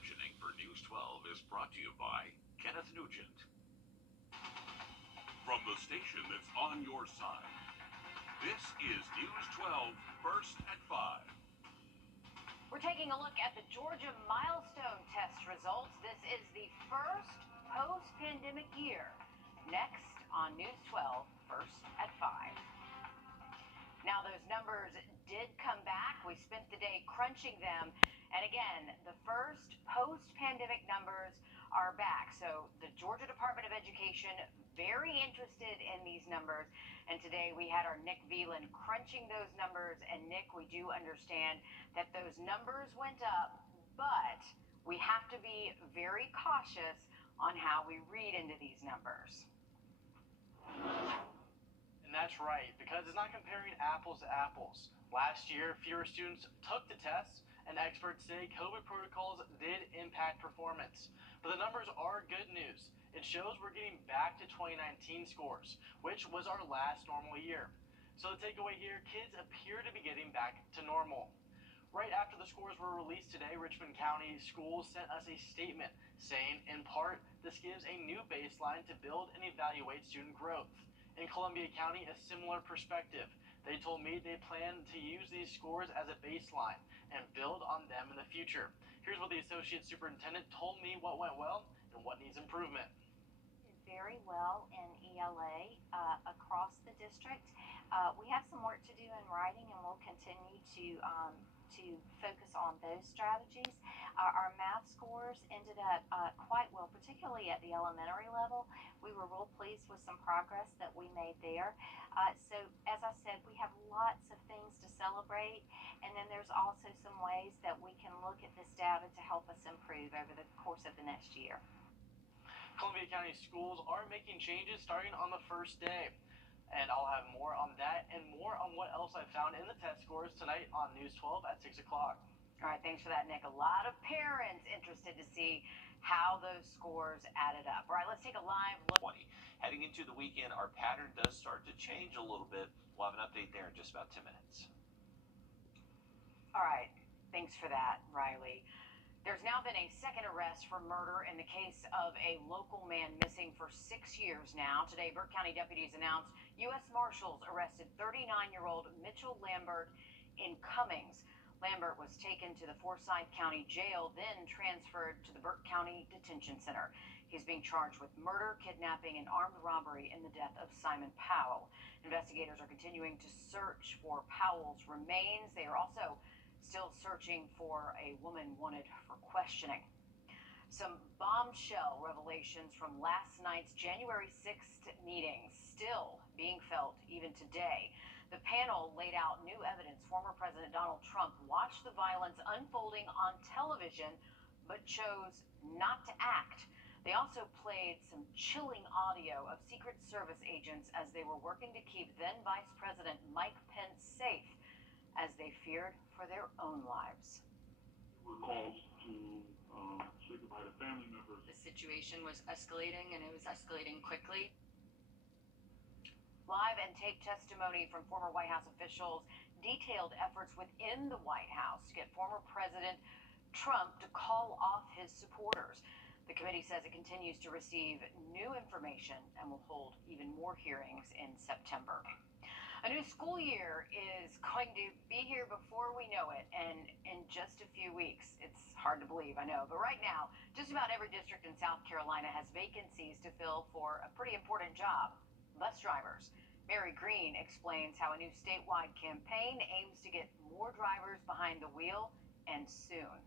captioning for News 12 is brought to you by Kenneth Nugent. From the station that's on your side, this is News 12 First at 5. We're taking a look at the Georgia milestone test results. This is the first post-pandemic year. Next on News 12 First at 5. Now, those numbers did come back. We spent the day crunching them. And again, the first post-pandemic numbers are back. So the Georgia Department of Education, very interested in these numbers. And today we had our Nick Veland crunching those numbers. And Nick, we do understand that those numbers went up, but we have to be very cautious on how we read into these numbers. And that's right, because it's not comparing apples to apples. Last year, fewer students took the tests, and experts say COVID protocols did impact performance. But the numbers are good news. It shows we're getting back to 2019 scores, which was our last normal year. So the takeaway here, kids appear to be getting back to normal. Right after the scores were released today, Richmond County Schools sent us a statement saying, in part, this gives a new baseline to build and evaluate student growth. In Columbia County, a similar perspective. They told me they plan to use these scores as a baseline and build on them in the future. Here's what the associate superintendent told me what went well and what needs improvement. Very well in ELA across the district. We have some work to do in writing, and we'll continue to focus on those strategies. Our math scores ended up quite well, particularly at the elementary level. We were real pleased with some progress that we made there. So as I said, we have lots of things to celebrate, and then there's also some ways that we can look at this data to help us improve over the course of the next year. Columbia County Schools are making changes starting on the first day. And I'll have more on that and more on what else I found in the test scores tonight on News 12 at 6 o'clock. All right, thanks for that, Nick. A lot of parents interested to see how those scores added up. All right, let's take a live look. Heading into the weekend, our pattern does start to change a little bit. We'll have an update there in just about 10 minutes. All right, thanks for that, Riley. There's now been a second arrest for murder in the case of a local man missing for 6 years now. Today, Burke County deputies announced U.S. Marshals arrested 39-year-old Mitchell Lambert in Cummings. Lambert was taken to the Forsyth County Jail, then transferred to the Burke County Detention Center. He's being charged with murder, kidnapping, and armed robbery in the death of Simon Powell. Investigators are continuing to search for Powell's remains. They are also still searching for a woman wanted for questioning. Some bombshell revelations from last night's January 6th meeting still being felt even today. The panel laid out new evidence former President Donald Trump watched the violence unfolding on television, but chose not to act. They also played some chilling audio of Secret Service agents as they were working to keep then Vice President Mike Pence safe, as they feared for their own lives. Were calls to say goodbye to family members. The situation was escalating, and it was escalating quickly. Live and tape testimony from former White House officials detailed efforts within the White House to get former President Trump to call off his supporters. The committee says it continues to receive new information and will hold even more hearings in September. A new school year is going to be here before we know it, and in just a few weeks. It's hard to believe, I know, but right now, just about every district in South Carolina has vacancies to fill for a pretty important job: bus drivers. Mary Green explains how a new statewide campaign aims to get more drivers behind the wheel, and soon.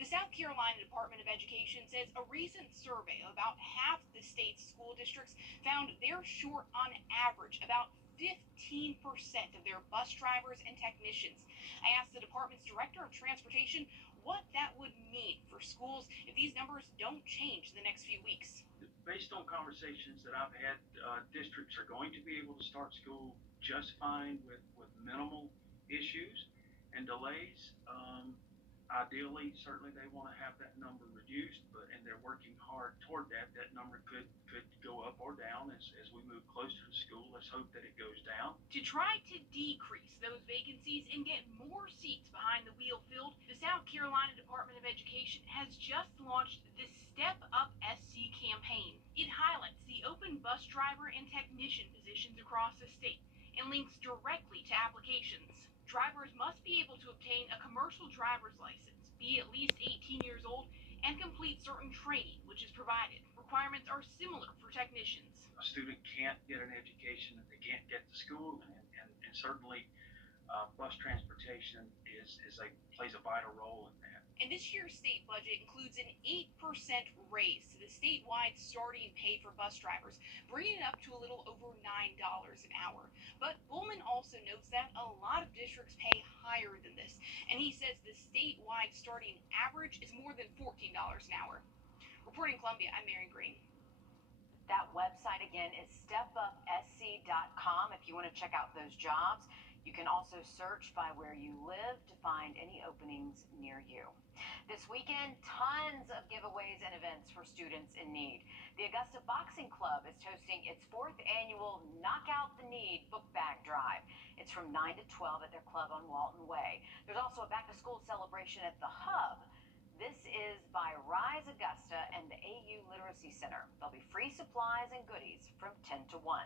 The South Carolina Department of Education says a recent survey of about half the state's school districts found they're short on average about 15% of their bus drivers and technicians. I asked the department's director of transportation what that would mean for schools if these numbers don't change in the next few weeks. Based on conversations that I've had, districts are going to be able to start school just fine with minimal issues and delays. Ideally, certainly they want to have that number reduced, and they're working hard toward that. That number could go up or down as we move closer to school. Let's hope that it goes down. To try to decrease those vacancies and get more seats behind the wheel filled, the South Carolina Department of Education Education has just launched the Step Up SC campaign. It highlights the open bus driver and technician positions across the state and links directly to applications. Drivers must be able to obtain a commercial driver's license, be at least 18 years old, and complete certain training, which is provided. Requirements are similar for technicians. A student can't get an education if they can't get to school, and certainly bus transportation plays a vital role in that. And this year's state budget includes an 8% raise to the statewide starting pay for bus drivers, bringing it up to a little over $9 an hour. But Bullman also notes that a lot of districts pay higher than this, and he says the statewide starting average is more than $14 an hour. Reporting Columbia, I'm Mary Green. That website again is stepupsc.com if you want to check out those jobs. You can also search by where you live to find any openings near you. This weekend, tons of giveaways and events for students in need. The Augusta Boxing Club is hosting its 4th annual Knock Out the Need book bag drive. It's from 9 to 12 at their club on Walton Way. There's also a back-to-school celebration at the Hub. This is by Rise Augusta and the AU Literacy Center. There'll be free supplies and goodies from 10 to 1.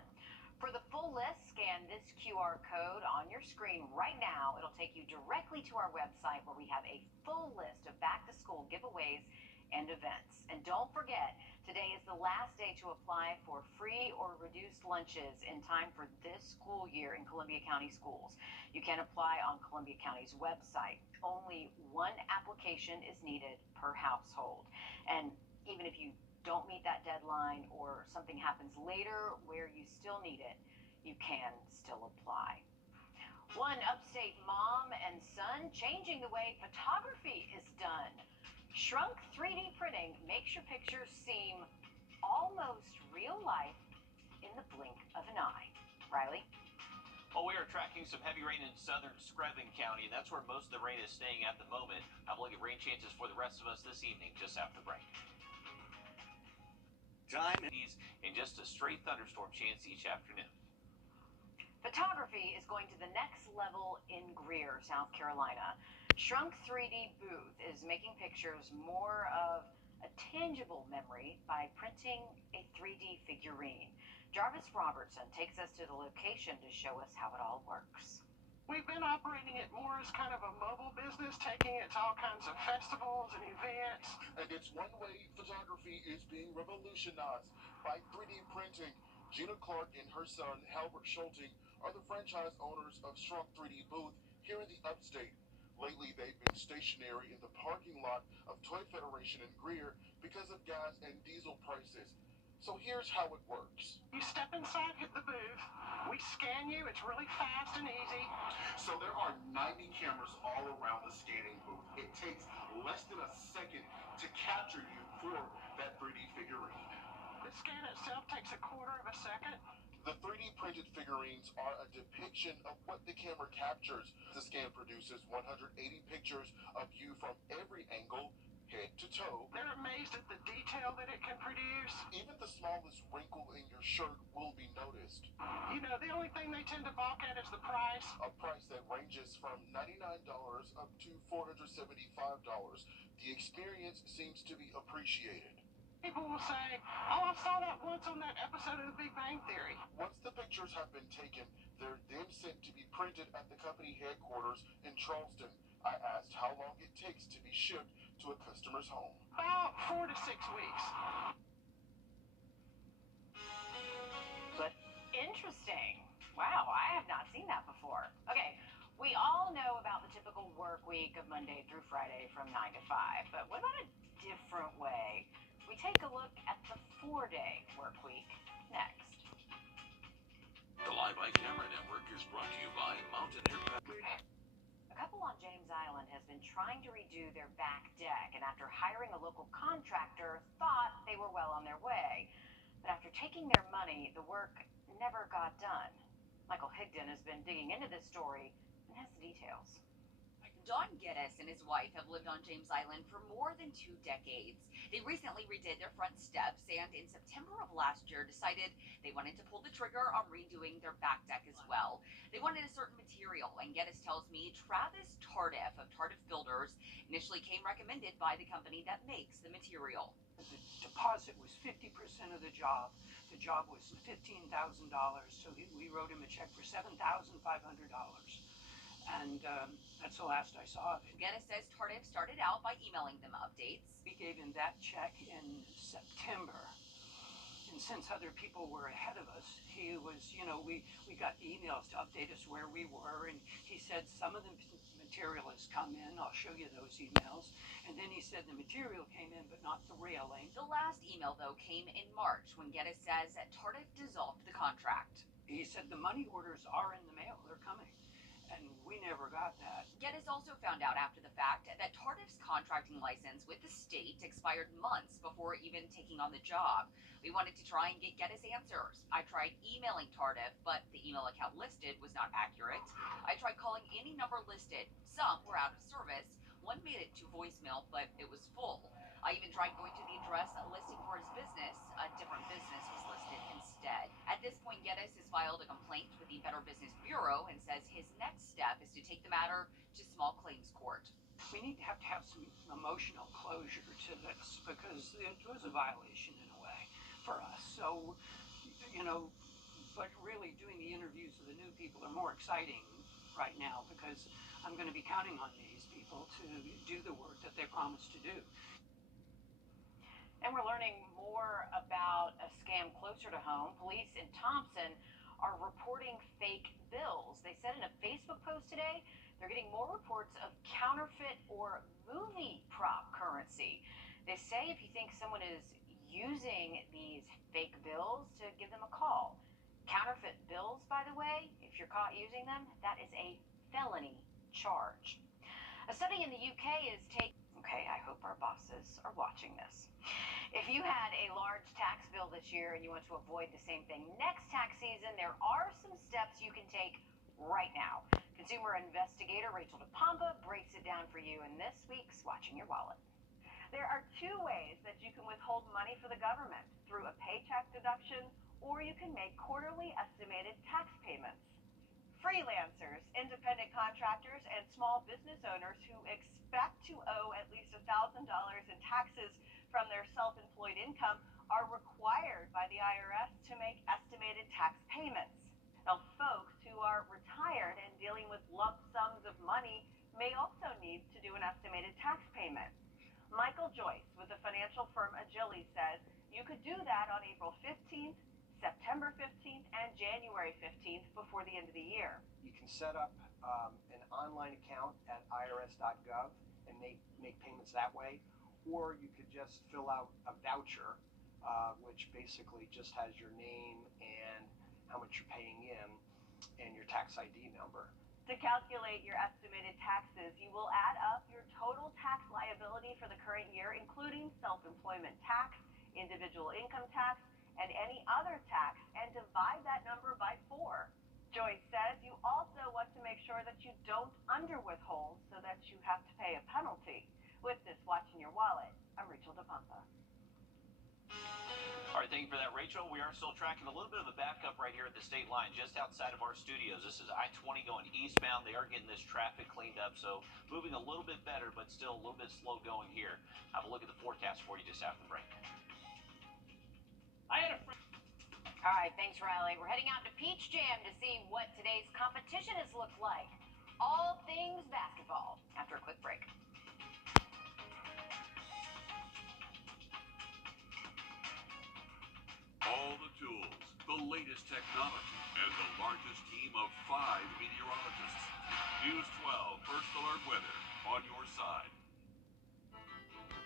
For the full list, scan this QR code on your screen right now. It'll take you directly to our website where we have a full list of back-to-school giveaways and events. And don't forget, today is the last day to apply for free or reduced lunches in time for this school year in Columbia County Schools. You can apply on Columbia County's website. Only one application is needed per household. And even if you don't meet that deadline or something happens later where you still need it, you can still apply. One upstate mom and son changing the way photography is done. Shrunk 3D printing makes your pictures seem almost real life in the blink of an eye. Riley? Well, we are tracking some heavy rain in southern Scranton County, and that's where most of the rain is staying at the moment. Have a look at rain chances for the rest of us this evening, just after the break. Time and just a straight thunderstorm chance each afternoon. Photography is going to the next level in Greer, South Carolina. Shrunk 3D Booth is making pictures more of a tangible memory by printing a 3D figurine. Jarvis Robertson takes us to the location to show us how it all works. We've been operating it more as kind of a mobile business, taking it to all kinds of festivals and events. And it's one way photography is being revolutionized by 3D printing. Gina Clark and her son, Halbert Schulting, are the franchise owners of Shrunk 3D Booth here in the upstate. Lately, they've been stationary in the parking lot of Toy Federation in Greer because of gas and diesel prices. So here's how it works. You step inside, hit the booth. We scan you. It's really fast and easy. So there are 90 cameras all around the scanning booth. It takes less than a second to capture you for that 3D figurine. The scan itself takes a quarter of a second. The 3D printed figurines are a depiction of what the camera captures. The scan produces 180 pictures of you from every angle, head to toe. They're amazed at the detail that it can produce. Even the smallest wrinkle in your shirt will be noticed. You know, the only thing they tend to balk at is the price. A price that ranges from $99 up to $475. The experience seems to be appreciated. People will say, oh, I saw that once on that episode of The Big Bang Theory. Once the pictures have been taken, they're then sent to be printed at the company headquarters in Charleston. I asked how long it takes to be shipped to a customer's home. About 4 to 6 weeks. But interesting. Wow, I have not seen that before. Okay, we all know about the typical work week of Monday through Friday from 9 to 5, but what about a different way? We take a look at the 4-day work week next. The Live by Camera Network is brought to you by Mountaineer. A couple on James Island has been trying to redo their back deck, and after hiring a local contractor, thought they were well on their way. But after taking their money, the work never got done. Michael Higdon has been digging into this story and has the details. I can Don Geddes and his wife have lived on James Island for more than 2 decades. They recently redid their front steps and in September of last year decided they wanted to pull the trigger on redoing their back deck as well. They wanted a certain material, and Geddes tells me Travis Tardif of Tardif Builders initially came recommended by the company that makes the material. The deposit was 50% of the job. The job was $15,000, so we wrote him a check for $7,500. And that's the last I saw of it. Geddes says Tardif started out by emailing them updates. We gave him that check in September. And since other people were ahead of us, he was, we got the emails to update us where we were. And he said, some of the material has come in. I'll show you those emails. And then he said the material came in, but not the railing. The last email, though, came in March when Geddes says that Tardif dissolved the contract. He said the money orders are in the mail. They're coming. And we never got that. Geddes also found out after the fact that Tardif's contracting license with the state expired months before even taking on the job. We wanted to try and get Geddes answers. I tried emailing Tardif, but the email account listed was not accurate. I tried calling any number listed. Some were out of service. One made it to voicemail, but it was full. I even tried going to the address listed for his business. A different business was listed instead. At this point, Geddes has filed a complaint with the Better Business Bureau and says his next step is to take the matter to small claims court. We need to have some emotional closure to this because it was a violation in a way for us. So, but really doing the interviews with the new people are more exciting right now because I'm going to be counting on these people to do the work that they promised to do. And we're learning more about a scam closer to home. Police in Thompson are reporting fake bills. They said in a Facebook post today, they're getting more reports of counterfeit or movie prop currency. They say if you think someone is using these fake bills, to give them a call. Counterfeit bills, by the way, if you're caught using them, that is a felony charge. A study in the UK is taking... Okay, I hope our bosses are watching this. If you had a large tax bill this year and you want to avoid the same thing next tax season, there are some steps you can take right now. Consumer investigator Rachel DePompa breaks it down for you in this week's Watching Your Wallet. There are two ways that you can withhold money for the government, through a paycheck deduction, or you can make quarterly estimated tax payments. Freelancers, independent contractors, and small business owners who expect to owe at least $1,000 in taxes from their self-employed income are required by the IRS to make estimated tax payments. Now, folks who are retired and dealing with lump sums of money may also need to do an estimated tax payment. Michael Joyce with the financial firm Agili says you could do that on April 15th, September 15th, and January 15th before the end of the year. You can set up an online account at irs.gov and make payments that way, or you could just fill out a voucher, which basically just has your name and how much you're paying in and your tax ID number. To calculate your estimated taxes, you will add up your total tax liability for the current year, including self-employment tax, individual income tax, and any other tax, and divide that number by 4. Joyce says you also want to make sure that you don't underwithhold so that you have to pay a penalty. With this Watching Your Wallet, I'm Rachel DePompa. All right, thank you for that, Rachel. We are still tracking a little bit of a backup right here at the state line, just outside of our studios. This is I-20 going eastbound. They are getting this traffic cleaned up, so moving a little bit better, but still a little bit slow going here. Have a look at the forecast for you just after the break. All right, thanks, Riley. We're heading out to Peach Jam to see what today's competition has looked like. All things basketball after a quick break. All the tools, the latest technology, and the largest team of 5 meteorologists. News 12 First Alert Weather on your side.